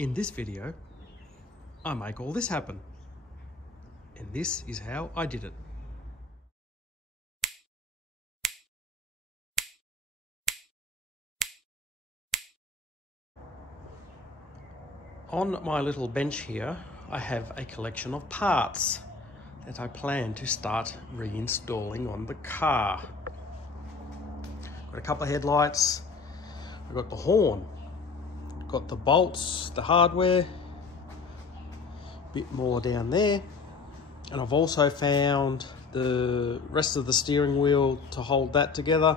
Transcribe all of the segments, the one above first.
In this video, I make all this happen. And this is how I did it. On my little bench here, I have a collection of parts that I plan to start reinstalling on the car. Got a couple of headlights, I've got the horn, I've got the bolts, the hardware, a bit more down there, and I've also found the rest of the steering wheel to hold that together,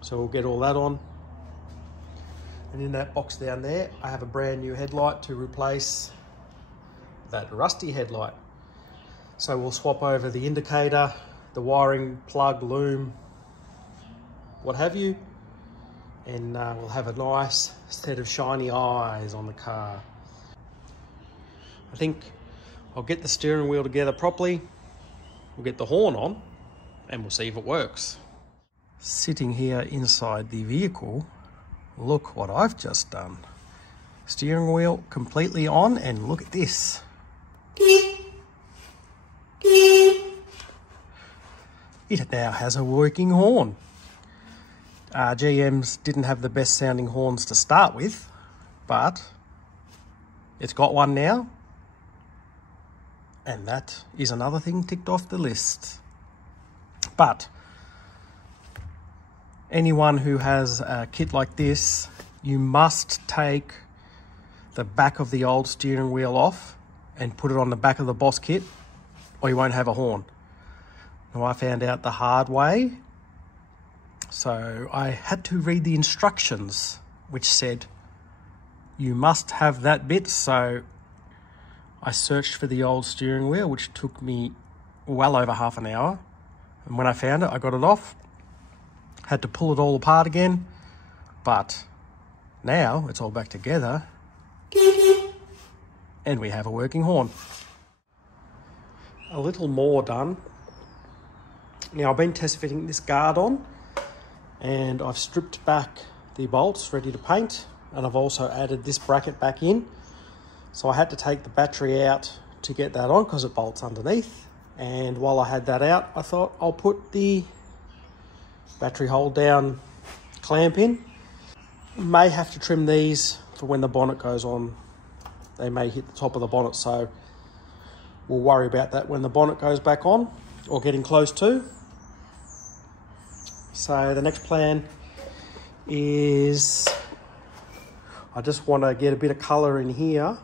so we'll get all that on. And in that box down there, I have a brand new headlight to replace that rusty headlight. So we'll swap over the indicator, the wiring, plug, loom, what have you, and we'll have a nice set of shiny eyes on the car. I think I'll get the steering wheel together properly, we'll get the horn on, and we'll see if it works. Sitting here inside the vehicle, look what I've just done. Steering wheel completely on, and look at this. It now has a working horn. GMs didn't have the best sounding horns to start with, but it's got one now. And that is another thing ticked off the list. But anyone who has a kit like this, you must take the back of the old steering wheel off and put it on the back of the Boss kit, or you won't have a horn. Now, I found out the hard way, so I had to read the instructions, which said you must have that bit. So I searched for the old steering wheel, which took me well over half an hour. And when I found it, I got it off. Had to pull it all apart again, but now it's all back together and we have a working horn. A little more done. Now, I've been test fitting this guard on, and I've stripped back the bolts ready to paint, and I've also added this bracket back in. So I had to take the battery out to get that on because it bolts underneath, and while I had that out, I thought I'll put the battery hold down clamp in. May have to trim these for when the bonnet goes on. They may hit the top of the bonnet, so we'll worry about that when the bonnet goes back on, or getting close to. So the next plan is I just want to get a bit of colour in here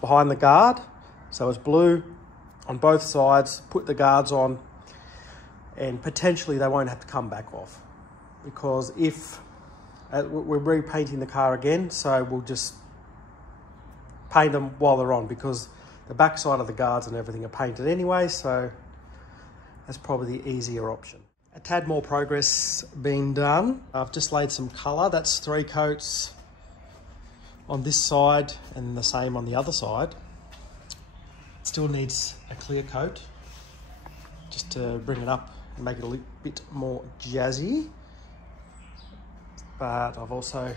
behind the guard. So it's blue on both sides, put the guards on, and potentially they won't have to come back off, because if we're repainting the car again, so we'll just paint them while they're on, because the back side of the guards and everything are painted anyway, so that's probably the easier option. A tad more progress being done. I've just laid some colour. That's 3 coats on this side and the same on the other side. It still needs a clear coat just to bring it up and make it a little bit more jazzy. But I've also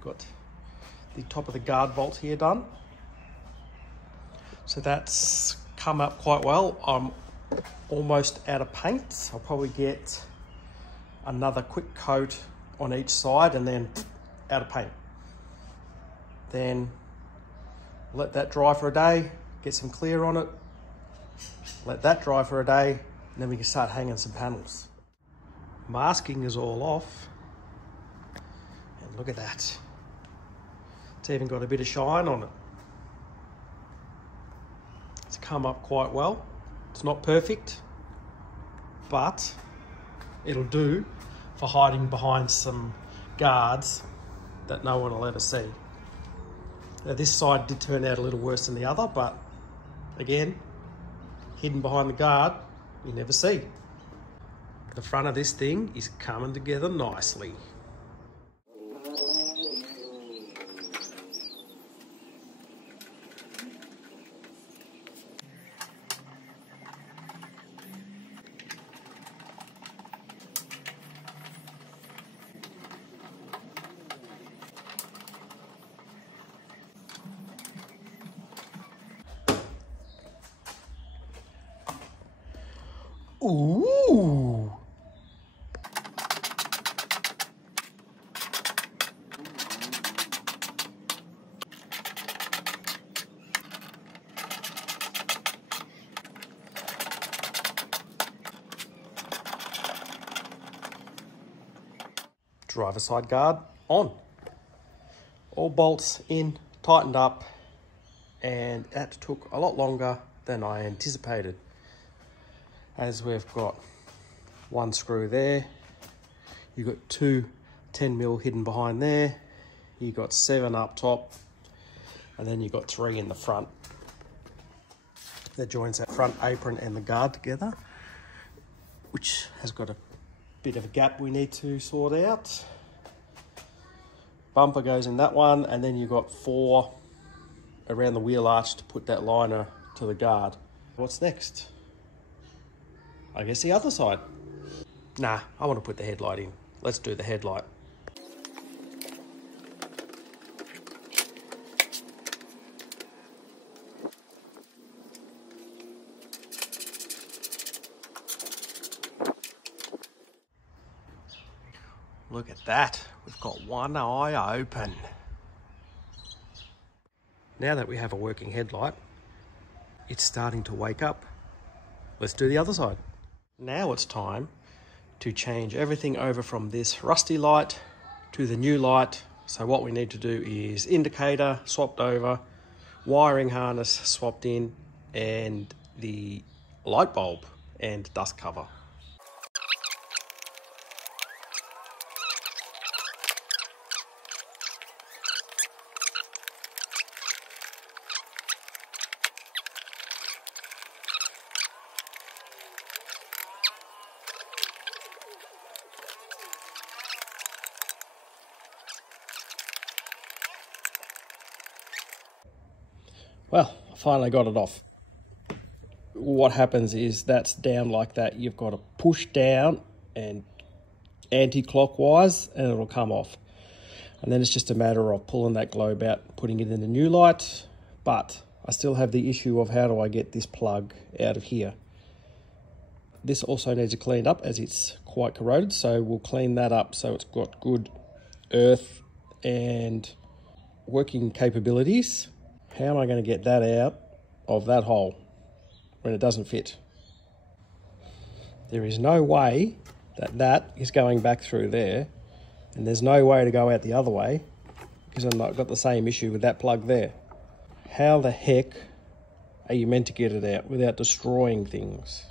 got the top of the guard bolt here done. So that's come up quite well. I'm almost out of paint. I'll probably get another quick coat on each side and then out of paint. Then let that dry for a day, get some clear on it, let that dry for a day, and then we can start hanging some panels. Masking is all off, and look at that. It's even got a bit of shine on it. It's come up quite well. It's not perfect, but it'll do for hiding behind some guards that no one will ever see. Now, this side did turn out a little worse than the other, but again, hidden behind the guard, you never see. The front of this thing is coming together nicely. Ooh! Driver side guard on. All bolts in, tightened up, and that took a lot longer than I anticipated. As we've got one screw there, you've got two 10mm hidden behind there, you've got 7 up top, and then you've got 3 in the front. That joins that front apron and the guard together, which has got a bit of a gap we need to sort out. Bumper goes in that one, and then you've got 4 around the wheel arch to put that liner to the guard. What's next? I guess the other side. Nah, I want to put the headlight in. Let's do the headlight. Look at that, we've got one eye open. Now that we have a working headlight, it's starting to wake up. Let's do the other side. Now it's time to change everything over from this rusty light to the new light. So what we need to do is indicator swapped over, wiring harness swapped in, and the light bulb and dust cover. Well, I finally got it off. What happens is that's down like that. You've got to push down and anti-clockwise and it'll come off. And then it's just a matter of pulling that globe out, putting it in the new light. But I still have the issue of how do I get this plug out of here. This also needs to clean up as it's quite corroded. So we'll clean that up so it's got good earth and working capabilities. How am I going to get that out of that hole when it doesn't fit? There is no way that that is going back through there, and there's no way to go out the other way because I've got the same issue with that plug there. How the heck are you meant to get it out without destroying things?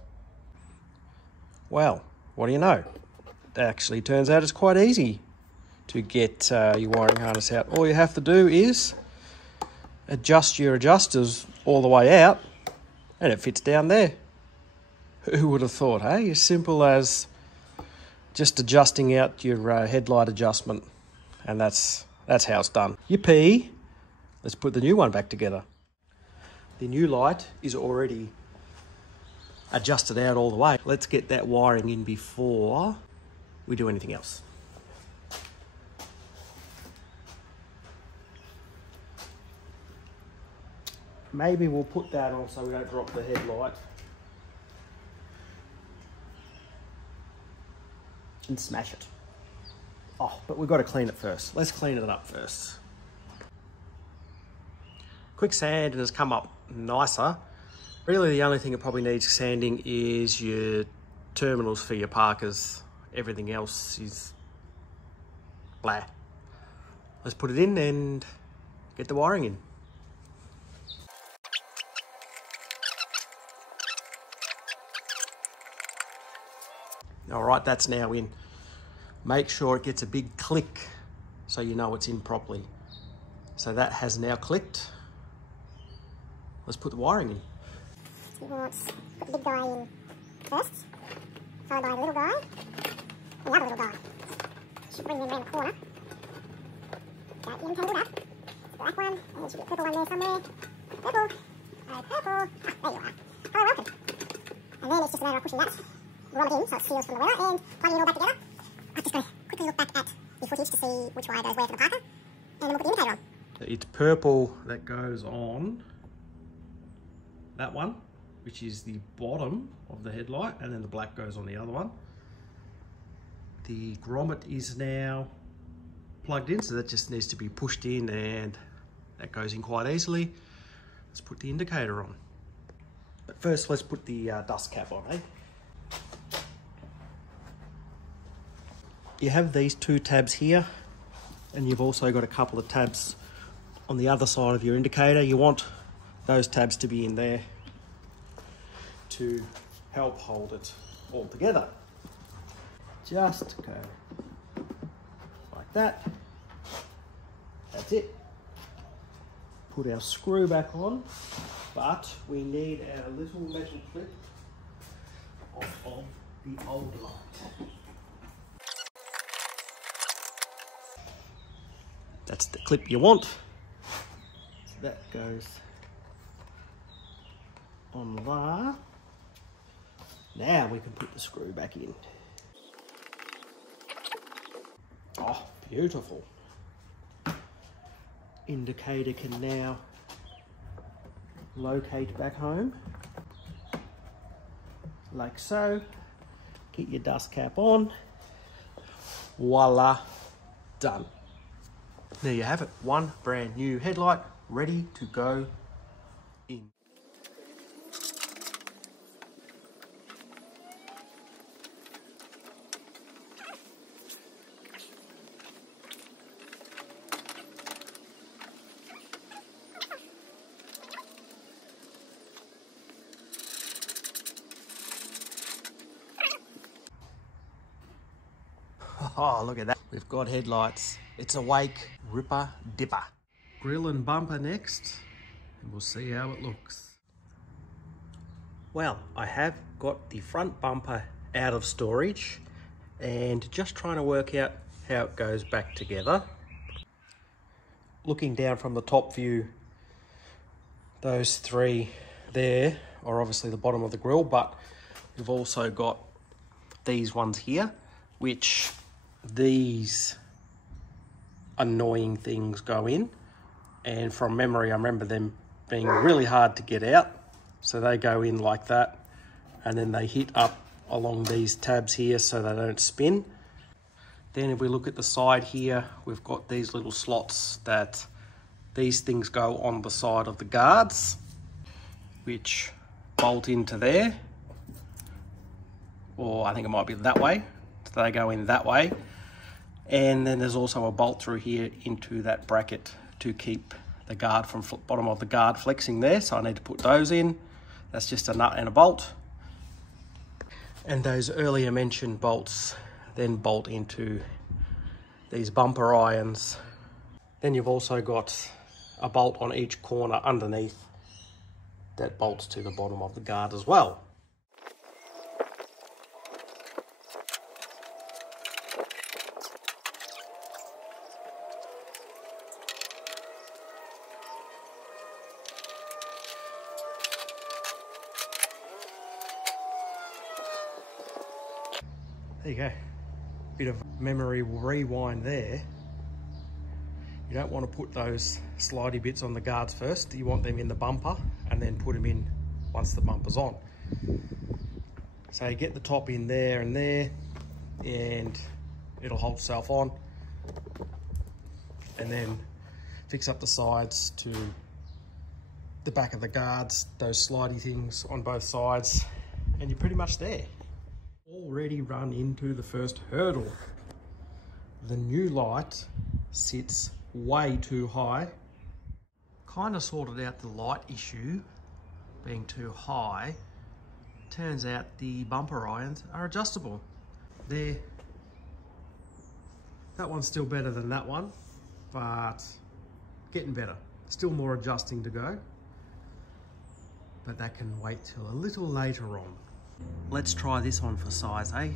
Well, what do you know? It actually turns out it's quite easy to get your wiring harness out. All you have to do is adjust your adjusters all the way out and it fits down there. Who would have thought, hey? As simple as just adjusting out your headlight adjustment, and that's how it's done. Yippee! Let's put the new one back together. The new light is already adjusted out all the way. Let's get that wiring in before we do anything else. Maybe we'll put that on so we don't drop the headlight. And smash it. Oh, but we've got to clean it first. Let's clean it up first. Quick sand and it's come up nicer. Really the only thing it probably needs sanding is your terminals for your parkers. Everything else is blah. Let's put it in and get the wiring in. All right, that's now in. Make sure it gets a big click so you know it's in properly. So that has now clicked. Let's put the wiring in. You want to put the big guy in first, followed by the little guy, and the other little guy. Should bring them around the corner. Don't get them tangled up. Black one, and there should be a purple one there somewhere. Purple. Oh, purple. Ah, there you are. Hello, welcome. And then it's just a matter of pushing that grommet in so it seals from the weather and plugging it all back together. I've just got to quickly look back at the footage to see which wire goes where for the parker, and then we'll put the indicator on. It's purple that goes on that one, which is the bottom of the headlight, and then the black goes on the other one. The grommet is now plugged in, so that just needs to be pushed in, and that goes in quite easily. Let's put the indicator on. But first, let's put the dust cap on, eh? You have these two tabs here, and you've also got a couple of tabs on the other side of your indicator. You want those tabs to be in there to help hold it all together. Just go like that. That's it. Put our screw back on, but we need our little metal clip off of the old light. That's the clip you want. So that goes on there. Now we can put the screw back in. Oh, beautiful. Indicator can now locate back home, like so. Get your dust cap on. Voila, done. There you have it, one brand new headlight ready to go in. Oh, look at that. We've got headlights. It's awake, ripper, dipper. Grill and bumper next, and we'll see how it looks. Well, I have got the front bumper out of storage and just trying to work out how it goes back together. Looking down from the top view, those three there are obviously the bottom of the grill, but we've also got these ones here, which these annoying things go in, and from memory I remember them being really hard to get out, so they go in like that, and then they hit up along these tabs here so they don't spin. Then if we look at the side here, we've got these little slots that these things go on the side of the guards, which bolt into there, or I think it might be that way, so they go in that way. And then there's also a bolt through here into that bracket to keep the guard from bottom of the guard flexing there. So I need to put those in. That's just a nut and a bolt. And those earlier mentioned bolts then bolt into these bumper irons. Then you've also got a bolt on each corner underneath that bolts to the bottom of the guard as well. There you go, bit of memory rewind there. You don't want to put those slidey bits on the guards first. You want them in the bumper and then put them in once the bumper's on. So you get the top in there and it'll hold itself on, and then fix up the sides to the back of the guards, those slidey things on both sides, and you're pretty much there. Already run into the first hurdle. The new light sits way too high. Kind of sorted out the light issue being too high. Turns out the bumper irons are adjustable. That one's still better than that one, but getting better. Still more adjusting to go, but that can wait till a little later on. Let's try this on for size, eh?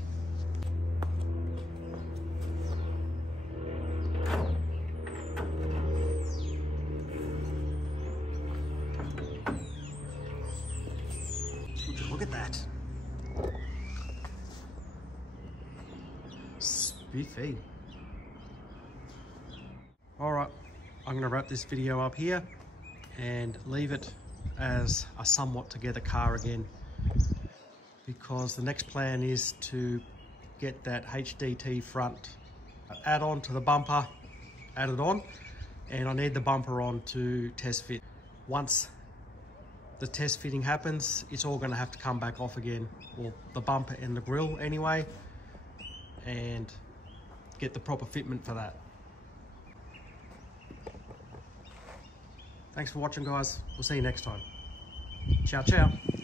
Would you look at that? Spiffy. All right, I'm gonna wrap this video up here and leave it as a somewhat together car again, because the next plan is to get that HDT front add-on to the bumper added on, and I need the bumper on to test fit. Once the test fitting happens, it's all going to have to come back off again, or the bumper and the grille anyway, and get the proper fitment for that. Thanks for watching, guys. We'll see you next time. Ciao, ciao.